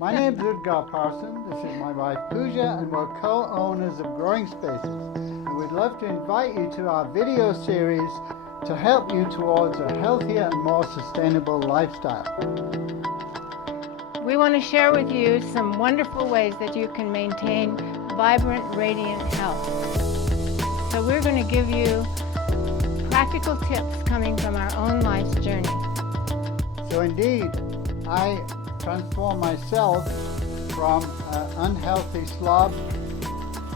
My name is Udgar Parsons. This is my wife Puja, and we're co-owners of Growing Spaces. And we'd love to invite you to our video series to help you towards a healthier and more sustainable lifestyle. We want to share with you some wonderful ways that you can maintain vibrant, radiant health. So we're going to give you practical tips coming from our own life's journey. So indeed, I transformed myself from an unhealthy slob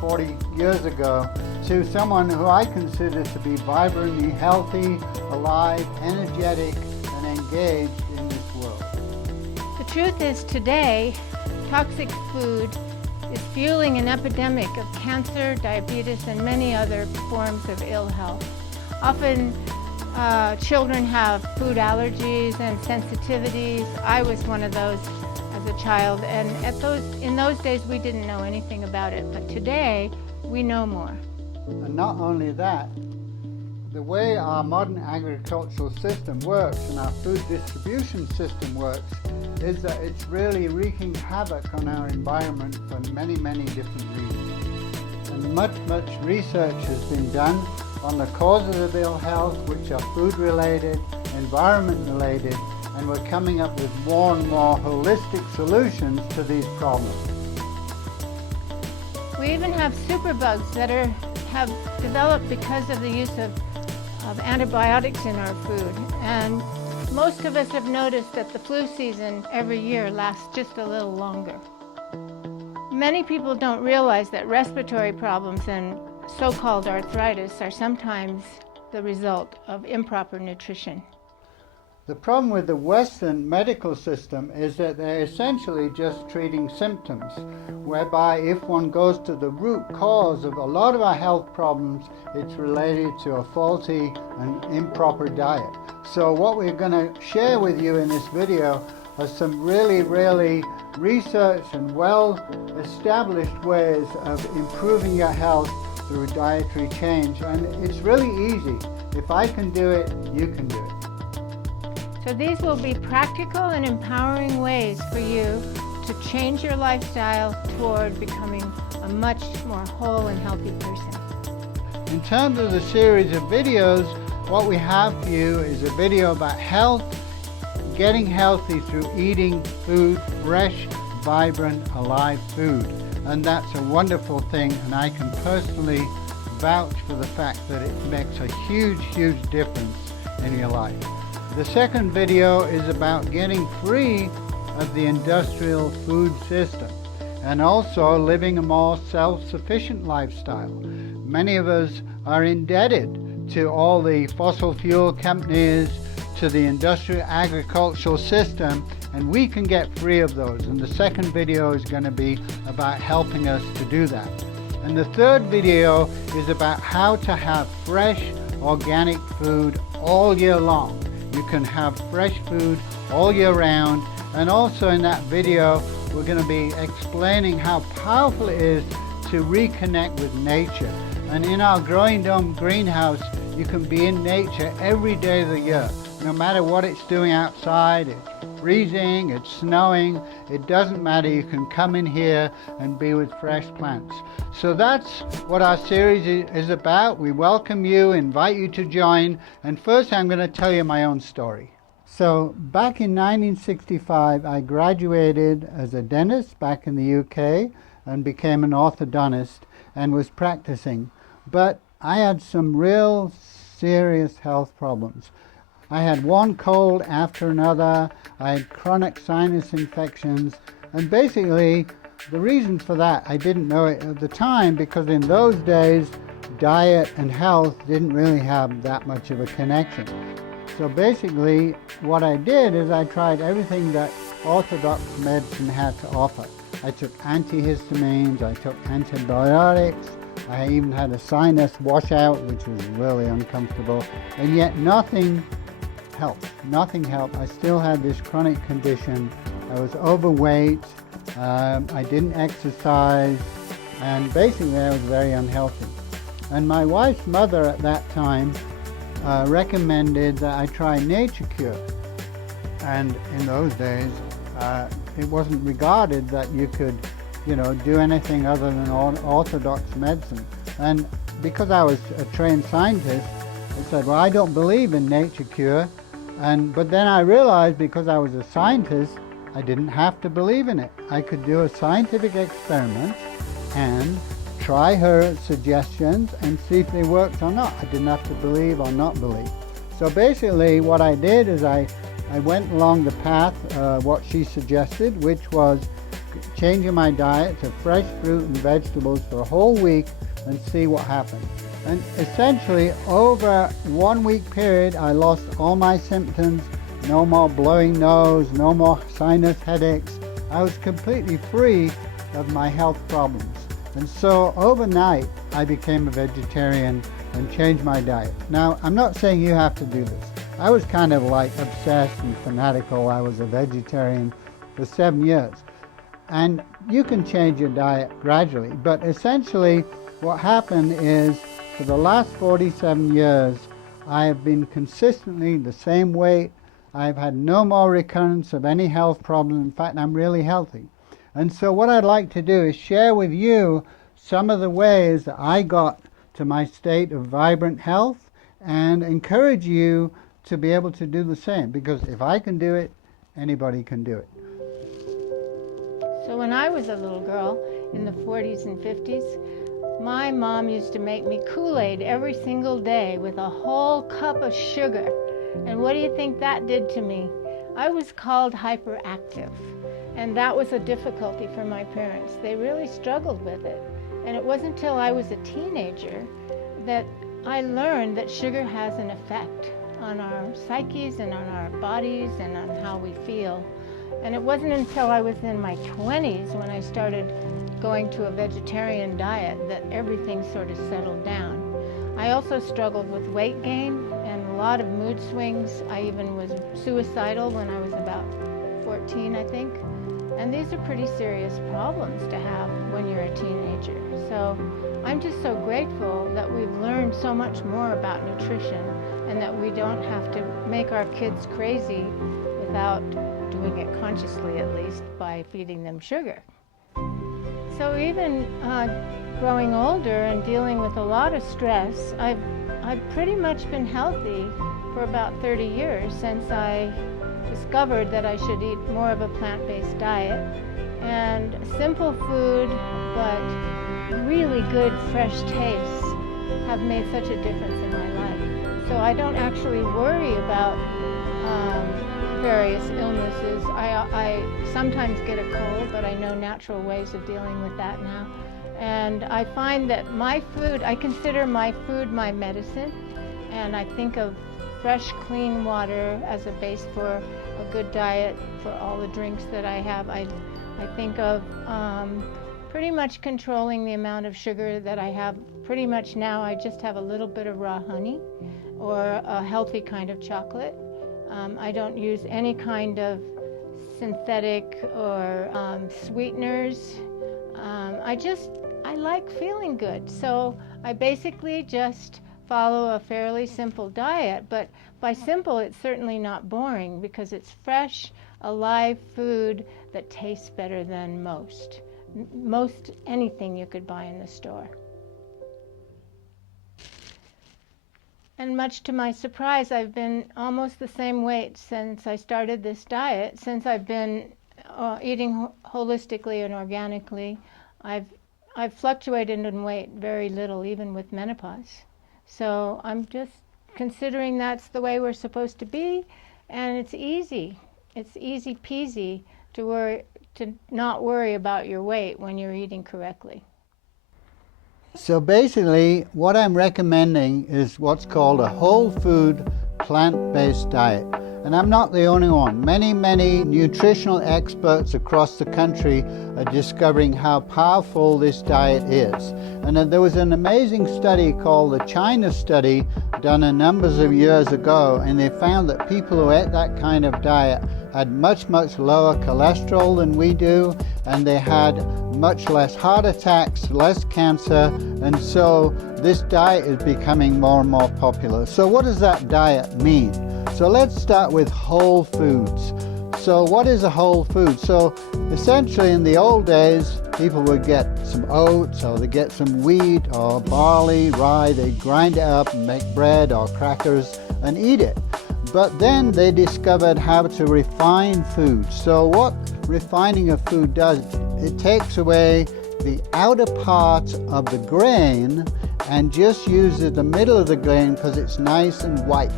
40 years ago to someone who I consider to be vibrantly healthy, alive, energetic, and engaged in this world. The truth is, today, toxic food is fueling an epidemic of cancer, diabetes, and many other forms of ill health. Often, children have food allergies and sensitivities. I was one of those as a child, and in those days we didn't know anything about it, but today we know more. And not only that, the way our modern agricultural system works and our food distribution system works is that it's really wreaking havoc on our environment for many, many different reasons. And much research has been done on the causes of ill health, which are food-related, environment-related, and we're coming up with more and more holistic solutions to these problems. We even have superbugs that have developed because of the use of antibiotics in our food. And most of us have noticed that the flu season every year lasts just a little longer. Many people don't realize that respiratory problems and so-called arthritis are sometimes the result of improper nutrition. The problem with the Western medical system is that they're essentially just treating symptoms, whereby if one goes to the root cause of a lot of our health problems, it's related to a faulty and improper diet. So what we're going to share with you in this video are some really researched and well-established ways of improving your health through dietary change, and it's really easy. If I can do it, you can do it. So these will be practical and empowering ways for you to change your lifestyle toward becoming a much more whole and healthy person. In terms of the series of videos, what we have for you is a video about health, getting healthy through eating food, fresh, vibrant, alive food. And that's a wonderful thing, and I can personally vouch for the fact that it makes a huge difference in your life. The second video is about getting free of the industrial food system and also living a more self-sufficient lifestyle. Many of us are indebted to all the fossil fuel companies, to the industrial agricultural system, and we can get free of those. And the second video is going to be about helping us to do that. And the third video is about how to have fresh, organic food all year long. You can have fresh food all year round. And also in that video, we're going to be explaining how powerful it is to reconnect with nature. And in our Growing Dome greenhouse, you can be in nature every day of the year. No matter what it's doing outside, it's freezing, it's snowing, it doesn't matter. You can come in here and be with fresh plants. So that's what our series is about. We welcome you, invite you to join. And first I'm going to tell you my own story. So back in 1965, I graduated as a dentist back in the UK and became an orthodontist and was practicing. But I had some real serious health problems. I had one cold after another, I had chronic sinus infections, and basically the reason for that, I didn't know it at the time, because in those days diet and health didn't really have that much of a connection. So basically what I did is I tried everything that orthodox medicine had to offer. I took antihistamines, I took antibiotics, I even had a sinus washout, which was really uncomfortable, and yet nothing helped. Nothing helped. I still had this chronic condition. I was overweight, I didn't exercise, and basically I was very unhealthy. And my wife's mother at that time recommended that I try Nature Cure. And in those days, it wasn't regarded that you could, do anything other than orthodox medicine. And because I was a trained scientist, I said, well, I don't believe in nature cure. But then I realized, because I was a scientist, I didn't have to believe in it. I could do a scientific experiment and try her suggestions and see if they worked or not. I didn't have to believe or not believe. So basically what I did is I went along the path, what she suggested, which was changing my diet to fresh fruit and vegetables for a whole week and see what happened. And essentially over 1 week period, I lost all my symptoms. No more blowing nose, no more sinus headaches. I was completely free of my health problems. And so overnight, I became a vegetarian and changed my diet. Now, I'm not saying you have to do this. I was kind of like obsessed and fanatical. I was a vegetarian for 7 years. And you can change your diet gradually. But essentially, what happened is, for the last 47 years, I have been consistently the same weight. I've had no more recurrence of any health problem. In fact, I'm really healthy. And so what I'd like to do is share with you some of the ways that I got to my state of vibrant health and encourage you to be able to do the same. Because if I can do it, anybody can do it. So when I was a little girl in the 40s and 50s, my mom used to make me Kool-Aid every single day with a whole cup of sugar. And what do you think that did to me? I was called hyperactive. And that was a difficulty for my parents. They really struggled with it. And it wasn't until I was a teenager that I learned that sugar has an effect on our psyches and on our bodies and on how we feel. And it wasn't until I was in my 20s when I started going to a vegetarian diet that everything sort of settled down. I also struggled with weight gain and a lot of mood swings. I even was suicidal when I was about 14, I think. And these are pretty serious problems to have when you're a teenager. So I'm just so grateful that we've learned so much more about nutrition and that we don't have to make our kids crazy without doing it consciously, at least, by feeding them sugar. So even growing older and dealing with a lot of stress, I've pretty much been healthy for about 30 years since I discovered that I should eat more of a plant-based diet. And simple food, but really good fresh tastes have made such a difference in my life. So I don't actually worry about various illnesses. I sometimes get a cold, but I know natural ways of dealing with that now. And I find that my food, I consider my food my medicine, and I think of fresh, clean water as a base for a good diet for all the drinks that I have. I think of pretty much controlling the amount of sugar that I have. Pretty much now I just have a little bit of raw honey or a healthy kind of chocolate. I don't use any kind of synthetic or sweeteners. I like feeling good. So I basically just follow a fairly simple diet, but by simple it's certainly not boring because it's fresh, alive food that tastes better than most anything you could buy in the store. And much to my surprise, I've been almost the same weight since I started this diet. Since I've been eating holistically and organically, I've fluctuated in weight very little, even with menopause. So I'm just considering that's the way we're supposed to be, and it's easy. It's easy peasy to not worry about your weight when you're eating correctly. So basically, what I'm recommending is what's called a whole food plant-based diet. And I'm not the only one. Many nutritional experts across the country are discovering how powerful this diet is. And there was an amazing study called the China study done a numbers of years ago, and they found that people who ate that kind of diet had much lower cholesterol than we do, and they had much less heart attacks, less cancer, and so this diet is becoming more and more popular. So what does that diet mean? So let's start with whole foods. So what is a whole food? So essentially in the old days, people would get some oats, or they get some wheat or barley, rye, they'd grind it up and make bread or crackers and eat it. But then they discovered how to refine food. So what refining of food does, it takes away the outer part of the grain and just uses the middle of the grain because it's nice and white.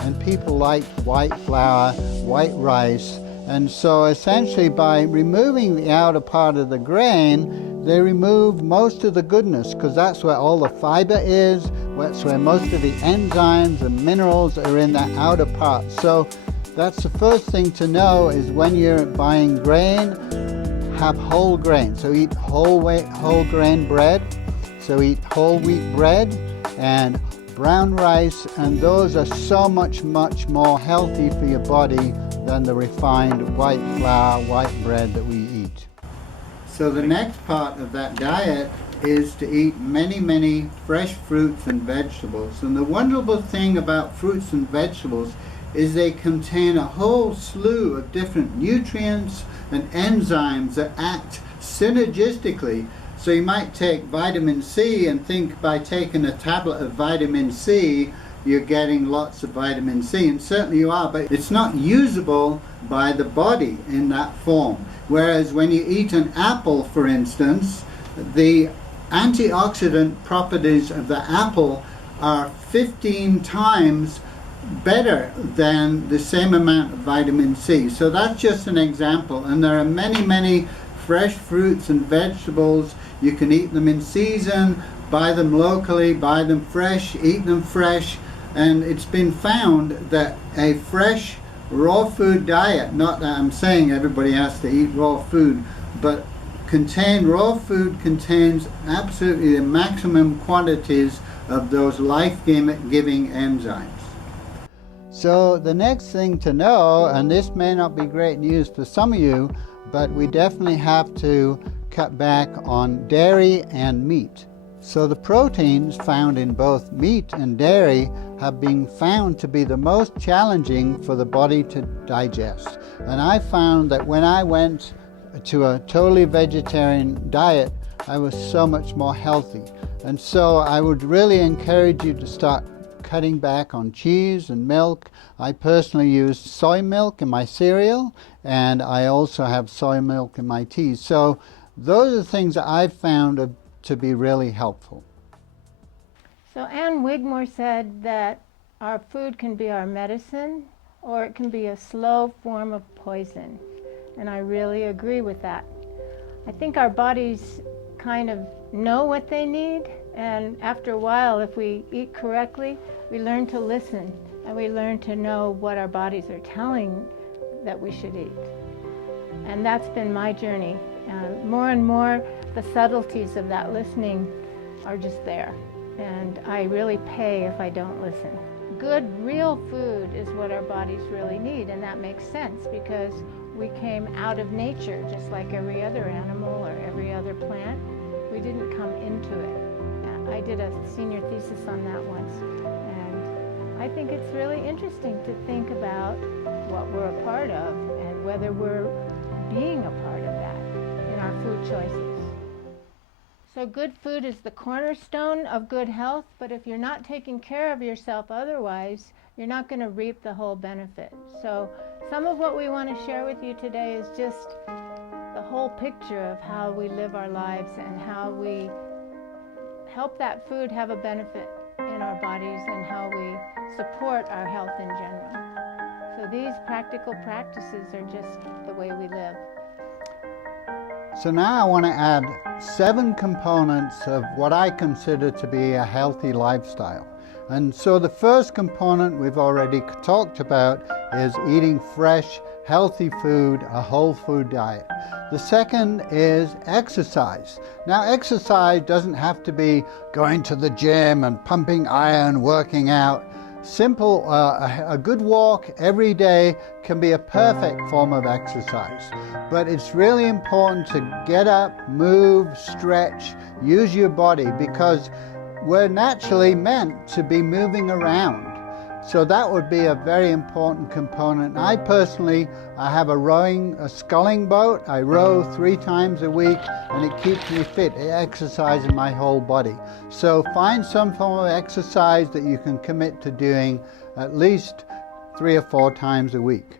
And people like white flour, white rice. And so essentially by removing the outer part of the grain, they remove most of the goodness, because that's where all the fiber is, that's where most of the enzymes and minerals are in that outer part. So that's the first thing to know, is when you're buying grain, have whole grain. So eat whole grain bread. So eat whole wheat bread and brown rice, and those are so much more healthy for your body than the refined white flour, white bread that we eat. So the next part of that diet is to eat many fresh fruits and vegetables. And the wonderful thing about fruits and vegetables is they contain a whole slew of different nutrients and enzymes that act synergistically. So you might take vitamin C and think by taking a tablet of vitamin C you're getting lots of vitamin C, and certainly you are, but it's not usable by the body in that form. Whereas when you eat an apple, for instance, the antioxidant properties of the apple are 15 times better than the same amount of vitamin C. So that's just an example, and there are many fresh fruits and vegetables. You can eat them in season, buy them locally, buy them fresh, eat them fresh. And it's been found that a fresh raw food diet, not that I'm saying everybody has to eat raw food, but raw food contains absolutely the maximum quantities of those life-giving enzymes. So the next thing to know, and this may not be great news for some of you, but we definitely have to cut back on dairy and meat. So the proteins found in both meat and dairy have been found to be the most challenging for the body to digest. And I found that when I went to a totally vegetarian diet, I was so much more healthy. And so I would really encourage you to start cutting back on cheese and milk. I personally use soy milk in my cereal, and I also have soy milk in my tea. So those are the things that I've found to be really helpful. So Ann Wigmore said that our food can be our medicine, or it can be a slow form of poison. And I really agree with that. I think our bodies kind of know what they need, and after a while, if we eat correctly, we learn to listen, and we learn to know what our bodies are telling that we should eat. And that's been my journey. More and more, the subtleties of that listening are just there, and I really pay if I don't listen. Good, real food is what our bodies really need, and that makes sense because we came out of nature just like every other animal or every other plant. We didn't come into it. I did a senior thesis on that once, and I think it's really interesting to think about what we're a part of and whether we're being a part of that in our food choices. So good food is the cornerstone of good health, but if you're not taking care of yourself otherwise, you're not going to reap the whole benefit. So some of what we want to share with you today is just the whole picture of how we live our lives and how we help that food have a benefit in our bodies and how we support our health in general. So these practical practices are just the way we live. So now I want to add 7 components of what I consider to be a healthy lifestyle. And so the first component we've already talked about is eating fresh, healthy food, a whole food diet. The second is exercise. Now exercise doesn't have to be going to the gym and pumping iron, working out. Simple, a good walk every day can be a perfect form of exercise. But it's really important to get up, move, stretch, use your body, because we're naturally meant to be moving around. So that would be a very important component. I have a sculling boat. I row 3 times a week, and it keeps me fit. It exercises my whole body. So find some form of exercise that you can commit to doing at least 3 or 4 times a week.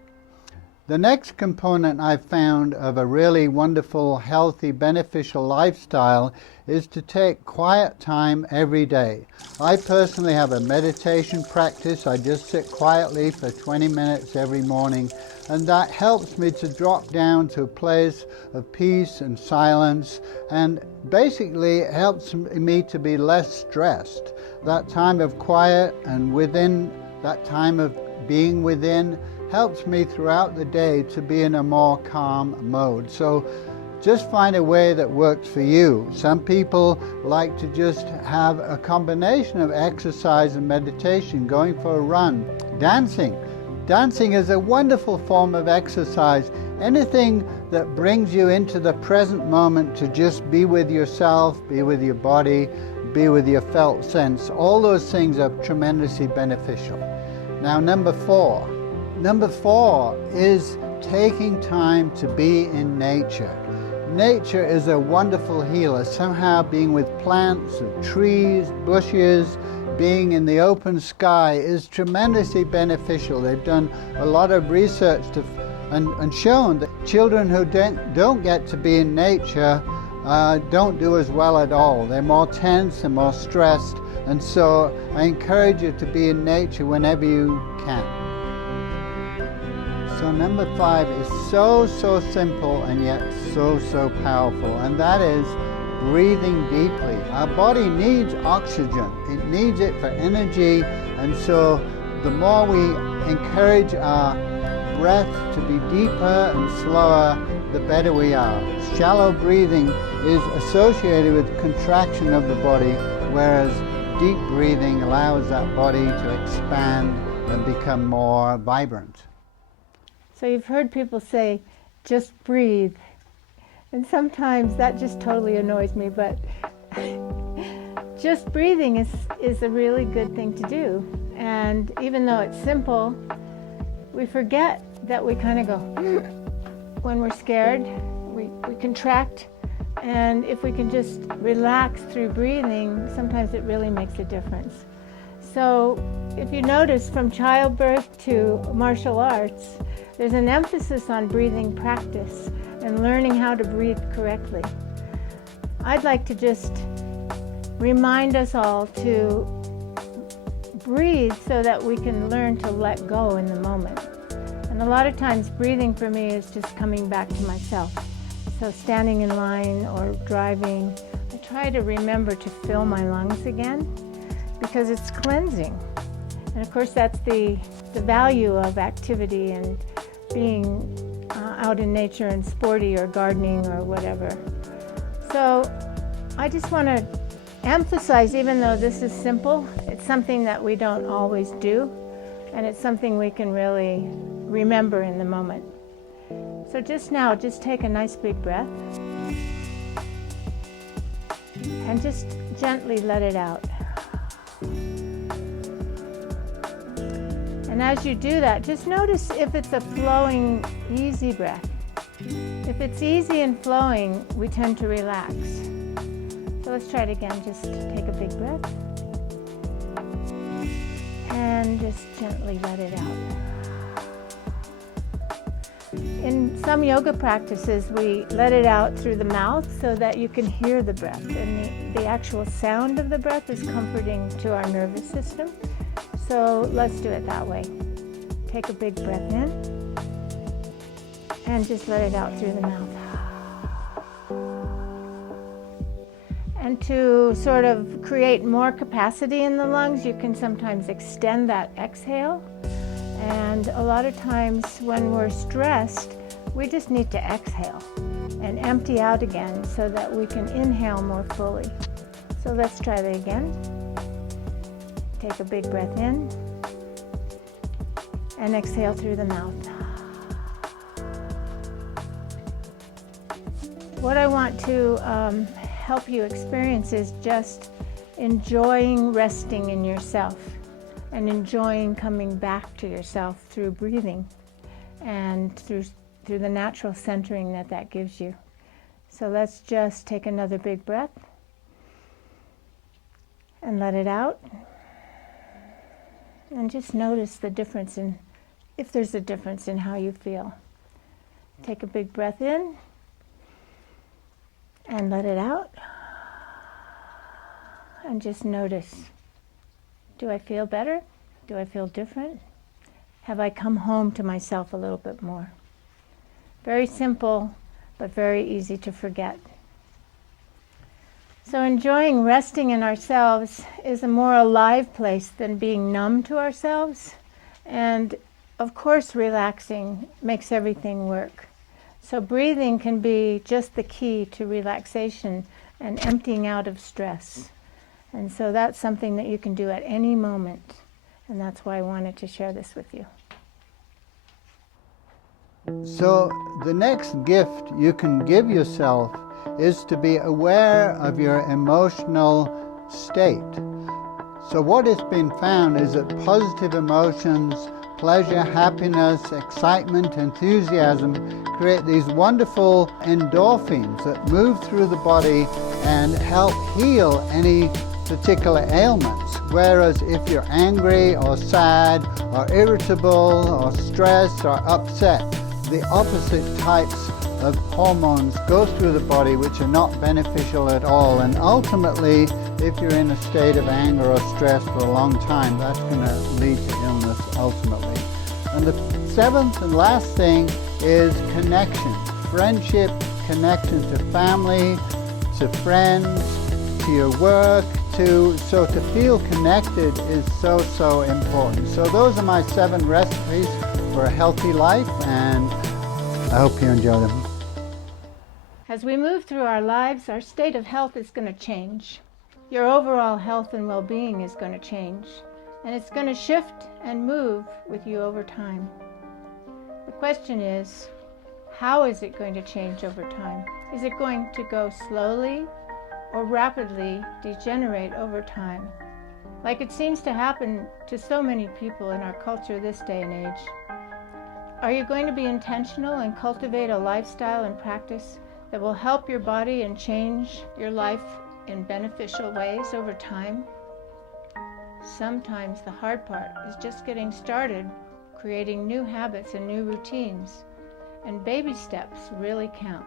The next component I've found of a really wonderful, healthy, beneficial lifestyle is to take quiet time every day. I personally have a meditation practice. I just sit quietly for 20 minutes every morning, and that helps me to drop down to a place of peace and silence, and basically it helps me to be less stressed. That time of quiet and within that time of being within helps me throughout the day to be in a more calm mode. So just find a way that works for you. Some people like to just have a combination of exercise and meditation, going for a run, dancing. Dancing is a wonderful form of exercise. Anything that brings you into the present moment to just be with yourself, be with your body, be with your felt sense, all those things are tremendously beneficial. Now, number 4. Number 4 is taking time to be in nature. Nature is a wonderful healer. Somehow being with plants, trees, bushes, being in the open sky is tremendously beneficial. They've done a lot of research and shown that children who don't get to be in nature don't do as well at all. They're more tense and more stressed. And so I encourage you to be in nature whenever you can. So number 5 is so simple and yet so powerful, and that is breathing deeply. Our body needs oxygen. It needs it for energy, and so the more we encourage our breath to be deeper and slower, the better we are. Shallow breathing is associated with contraction of the body, whereas deep breathing allows that body to expand and become more vibrant. So you've heard people say, just breathe. And sometimes that just totally annoys me, but just breathing is a really good thing to do. And even though it's simple, we forget that we kind of go, when we're scared, we contract. And if we can just relax through breathing, sometimes it really makes a difference. So if you notice, from childbirth to martial arts, there's an emphasis on breathing practice and learning how to breathe correctly. I'd like to just remind us all to breathe so that we can learn to let go in the moment. And a lot of times breathing for me is just coming back to myself. So standing in line or driving, I try to remember to fill my lungs again because it's cleansing. And of course that's the value of activity and being out in nature and sporty or gardening or whatever. So I just want to emphasize, even though this is simple, it's something that we don't always do, and it's something we can really remember in the moment. So just now, just take a nice big breath and just gently let it out. And as you do that, just notice if it's a flowing, easy breath. If it's easy and flowing, we tend to relax. So let's try it again. Just take a big breath and just gently let it out. In some yoga practices, we let it out through the mouth so that you can hear the breath. And the actual sound of the breath is comforting to our nervous system. So let's do it that way. Take a big breath in and just let it out through the mouth. And to sort of create more capacity in the lungs, you can sometimes extend that exhale. And a lot of times when we're stressed, we just need to exhale and empty out again so that we can inhale more fully. So let's try that again. Take a big breath in and exhale through the mouth. What I want to help you experience is just enjoying resting in yourself. and enjoying coming back to yourself through breathing and through the natural centering that gives you. So let's just take another big breath and let it out. And just notice the difference if there's a difference in how you feel. Take a big breath in and let it out. And just notice, do I feel better? Do I feel different? Have I come home to myself a little bit more? Very simple, but very easy to forget. So enjoying resting in ourselves is a more alive place than being numb to ourselves. And of course, relaxing makes everything work. So breathing can be just the key to relaxation and emptying out of stress. And so that's something that you can do at any moment. And that's why I wanted to share this with you. So the next gift you can give yourself is to be aware of your emotional state. So what has been found is that positive emotions, pleasure, happiness, excitement, enthusiasm create these wonderful endorphins that move through the body and help heal any particular ailments. Whereas if you're angry or sad or irritable or stressed or upset, the opposite types of hormones go through the body which are not beneficial at all. And ultimately, if you're in a state of anger or stress for a long time, that's going to lead to illness ultimately. And the seventh and last thing is connection. Friendship, connection to family, to friends, to your work, so to feel connected is so important. So those are my 7 recipes for a healthy life, and I hope you enjoy them. As we move through our lives, our state of health is going to change. Your overall health and well-being is going to change, and it's going to shift and move with you over time. The question is, how is it going to change over time? Is it going to go slowly or rapidly degenerate over time, like it seems to happen to so many people in our culture this day and age? Are you going to be intentional and cultivate a lifestyle and practice that will help your body and change your life in beneficial ways over time? Sometimes the hard part is just getting started, creating new habits and new routines, and baby steps really count.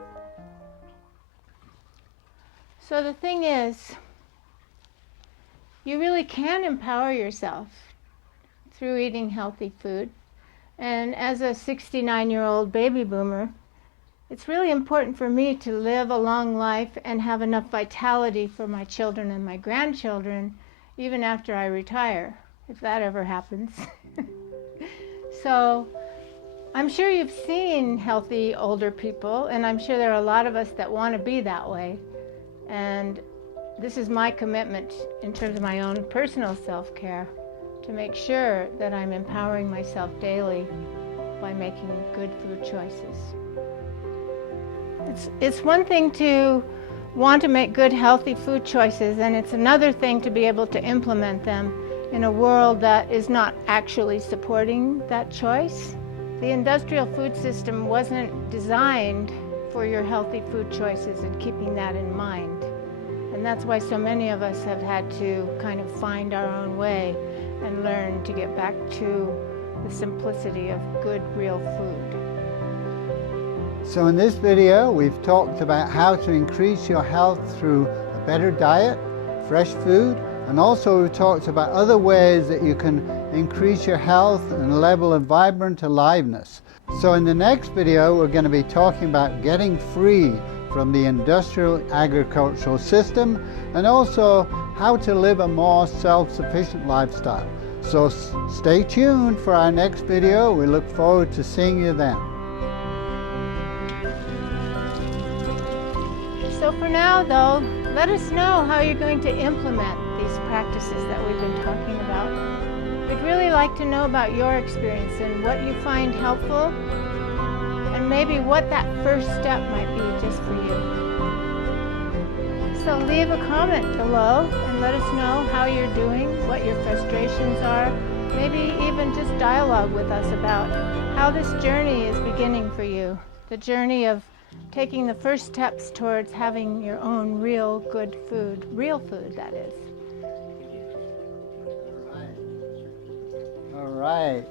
So the thing is, you really can empower yourself through eating healthy food. And as a 69-year-old baby boomer, it's really important for me to live a long life and have enough vitality for my children and my grandchildren, even after I retire, if that ever happens. So I'm sure you've seen healthy older people, and I'm sure there are a lot of us that want to be that way. And this is my commitment in terms of my own personal self-care, to make sure that I'm empowering myself daily by making good food choices. It's one thing to want to make good, healthy food choices, and it's another thing to be able to implement them in a world that is not actually supporting that choice. The industrial food system wasn't designed for your healthy food choices and keeping that in mind. And that's why so many of us have had to kind of find our own way and learn to get back to the simplicity of good, real food. So in this video, we've talked about how to increase your health through a better diet, fresh food, and also we've talked about other ways that you can increase your health and a level of vibrant aliveness. So in the next video, we're going to be talking about getting free from the industrial agricultural system, and also how to live a more self-sufficient lifestyle. So stay tuned for our next video. We look forward to seeing you then. So for now, though, let us know how you're going to implement these practices that we've been talking about. We'd really like to know about your experience and what you find helpful, and maybe what that first step might be just for you. So leave a comment below and let us know how you're doing, what your frustrations are, maybe even just dialogue with us about how this journey is beginning for you. The journey of taking the first steps towards having your own real good food, real food that is. All right.